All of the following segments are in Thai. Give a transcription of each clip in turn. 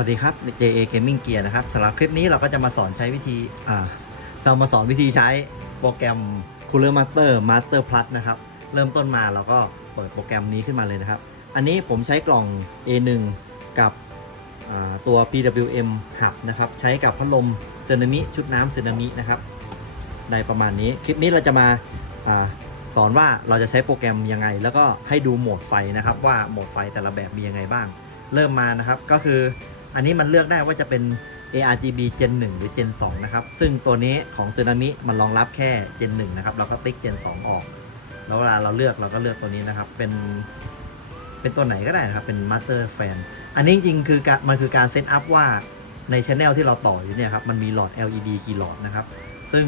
วัสดีครับ JA Gaming Gear นะครับสำหรับคลิปนี้เราก็จะมาสอนใช้วิธีอ่าเรามาสอนวิธีใช้โปรแกรม Cooler Master Master Plus นะครับ เริ่มต้นมาเราก็เปิดโปรแกรมนี้ขึ้นมาเลยนะครับ อันนี้ผมใช้กล่อง A1 กับตัว PWM Hub นะครับ ใช้กับพัดลมเซนามิชุดน้ำเซนามินะครับได้ประมาณนี้คลิปนี้เราจะมาอาสอนว่าเราจะใช้โปรแกรมยังไง แล้วก็ให้ดูโหมดไฟนะครับว่าโหมดไฟแต่ละแบบมียังไงบ้าง เริ่มมานะครับก็คือ อันนี้มันเลือกได้ว่าจะเป็น ARGB Gen 1 หรือ Gen 2 นะครับ ซึ่งตัวนี้ของซึนามิมันรองรับแค่ Gen 1 นะครับ เราก็ติ๊ก Gen 2 ออก แล้วเวลาเราเลือกเราก็เลือกตัวนี้นะครับ เป็น เป็นตัวไหนก็ได้นะครับ เป็น Master Fan อันนี้จริงๆคือการมันคือการเซตอัพว่าในช anel ที่เราต่ออยู่เนี่ยครับ มันมีหลอด LED กี่หลอดนะครับ ซึ่ง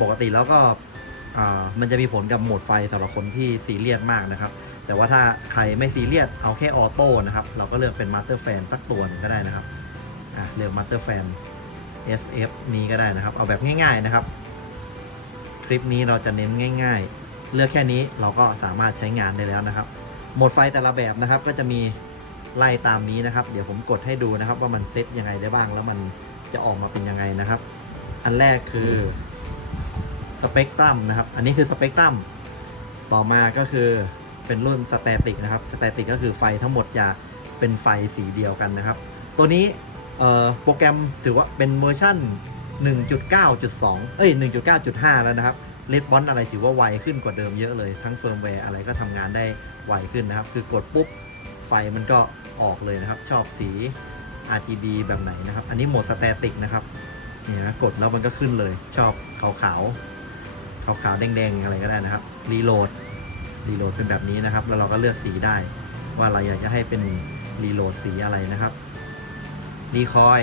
ปกติแล้วก็อ่ามันจะมีผลกับโหมดไฟสำหรับคนที่ซีเรียสมากนะครับ แต่ว่าถ้าใครไม่ซีเรียสเอาแค่ออโต้นะครับ เราก็เลือกเป็นมาสเตอร์แฟนสักตัวหนึงก็ได้นะครับอะเลือกมาสเตอร์แฟน SF นี้ก็ได้นะครับ เอาแบบง่ายๆนะครับ คลิปนี้เราจะเน้นง่าย ๆ เลือกแค่นี้เราก็สามารถใช้งานได้แล้วนะครับโหมดไฟแต่ละแบบนะครับก็จะมีไล่ตามนี้นะครับ เดี๋ยวผมกดให้ดูนะครับ ว่ามันเซตยังไงได้บ้าง แล้วมันจะออกมาเป็นยังไงนะครับ อันแรกคือสเปกตรัมนะครับ อันนี้คือสเปกตรัมต่อมาก็คือ เป็นรุ่นสเตติกนะครับสเตติกก็คือไฟทั้งหมดจะเป็นไฟสีเดียวกันนะครับ ตัวนี้โปรแกรมถือว่าเป็นเวอร์ชัน1.9.2 เอ้ย 1.9.5 แล้วนะครับเลดบอนอะไรถือว่าไวขึ้นกว่าเดิมเยอะเลย ทั้งเฟิร์มแวร์อะไรก็ทำงานได้ไวขึ้นนะครับ คือกดปุ๊บ ไฟมันก็ออกเลยนะครับ ชอบสี RGB แบบไหนนะครับ อันนี้โหมดสเตติกนะครับเนี่ยนะกดแล้วมันก็ขึ้นเลย ชอบขาวขาวขาวขาวๆแดงๆ อะไรก็ได้นะครับ รีโหลด รีโหลดเป็นแบบนี้นะครับ แล้วเราก็เลือกสีได้ ว่าเราอยากจะให้เป็นรีโหลดสีอะไรนะครับรีคอย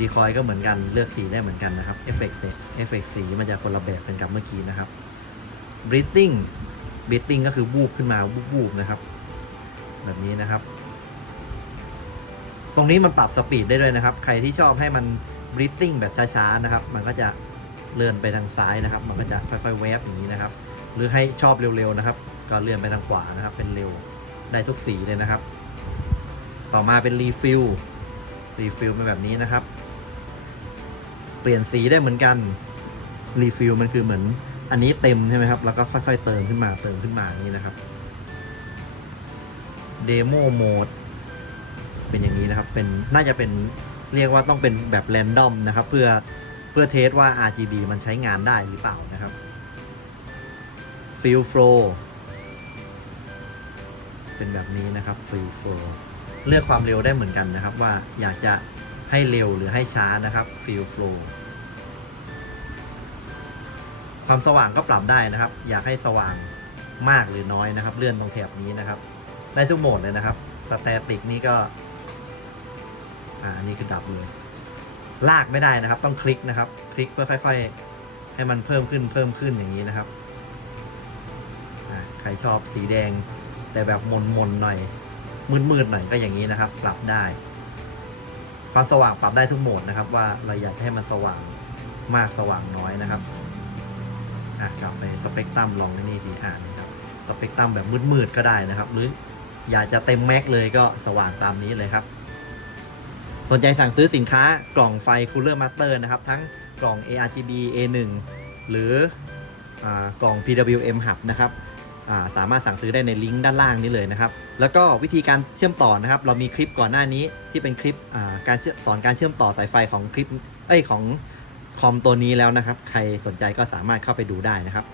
รีคอยก็เหมือนกันเลือกสีได้เหมือนกันนะครับเอฟเฟกต์เอฟเฟกต์สีมันจะคนละแบบเป็นกับเมื่อกี้นะครับบริ t ติ้งบริ t ติ้งก็คือบูบขึ้นมาบูบๆนะครับ แบบนี้นะครับ ตรงนี้มันปรับสปีดได้ด้วยนะครับ ใครที่ชอบให้มันบริ t ติ้งแบบช้าๆนะครับ มันก็จะเลื่อนไปทางซ้ายนะครับ มันก็จะค่อยๆแวบอย่างนี้นะครับ หรือให้ชอบเร็วๆนะครับ ก็เลื่อนไปทางขวานะครับ เป็นเร็วได้ทุกสีเลยนะครับ ต่อมาเป็นรีฟิลรีฟิลเป็นแบบนี้นะครับ เปลี่ยนสีได้เหมือนกันรีฟิลมันคือเหมือนอันนี้เต็มใช่ไหมครับ แล้วก็ค่อยๆเติมขึ้นมาเติมขึ้นมานี้นะครับเดโมโหมดเป็นอย่างนี้นะครับเป็นน่าจะเป็นเรียกว่าต้องเป็นแบบแรนดอมนะครับ เพื่อเพื่อเทสว่า RGB มันใช้งานได้หรือเปล่านะครับ Feel Flow เป็นแบบนี้นะครับ Feel Flow เลือกความเร็วได้เหมือนกันนะครับ ว่าอยากจะให้เร็วหรือให้ช้านะครับ Feel Flow ความสว่างก็ปรับได้นะครับ อยากให้สว่างมากหรือน้อยนะครับ เลื่อนตรงแถบนี้นะครับ ได้ทุกโหมดเลยนะครับสแตติกนี่ก็อ่าอันนี้คือดับเลยลากไม่ได้นะครับ ต้องคลิกนะครับ คลิกเพื่อค่อย ๆ ให้มันเพิ่มขึ้นเพิ่มขึ้นอย่างนี้นะครับ รชอบสีแดง แต่แบบมนมนๆหน่อย มืดๆหน่อยก็อย่างนี้นะครับ ปรับได้ ความสว่างปรับได้ทุกโหมดนะครับ ว่าเราอยากให้มันสว่างมากสว่างน้อยนะครับอะกลับไปสเปกตรัมลองในนี่ดีอ่านนะครับสเปกตรัมแบบมืดๆก็ได้นะครับ หรืออยากจะเต็มแม็กเลยก็สว่างตามนี้เลยครับ สนใจสั่งซื้อสินค้ากล่องไฟ Cooler Master นะครับ ทั้งกล่อง ARGB A1 หรืออกล่อง PWM Hub นะครับ สามารถสั่งซื้อได้ในลิงก์ด้านล่างนี้เลยนะครับ แล้วก็วิธีการเชื่อมต่อนะครับ เรามีคลิปก่อนหน้านี้ที่เป็นคลิปาการสอนการเชื่อมต่อสายไฟของคลิปเอ้ยของคอมตัวนี้แล้วนะครับ ใครสนใจก็สามารถเข้าไปดูได้นะครับ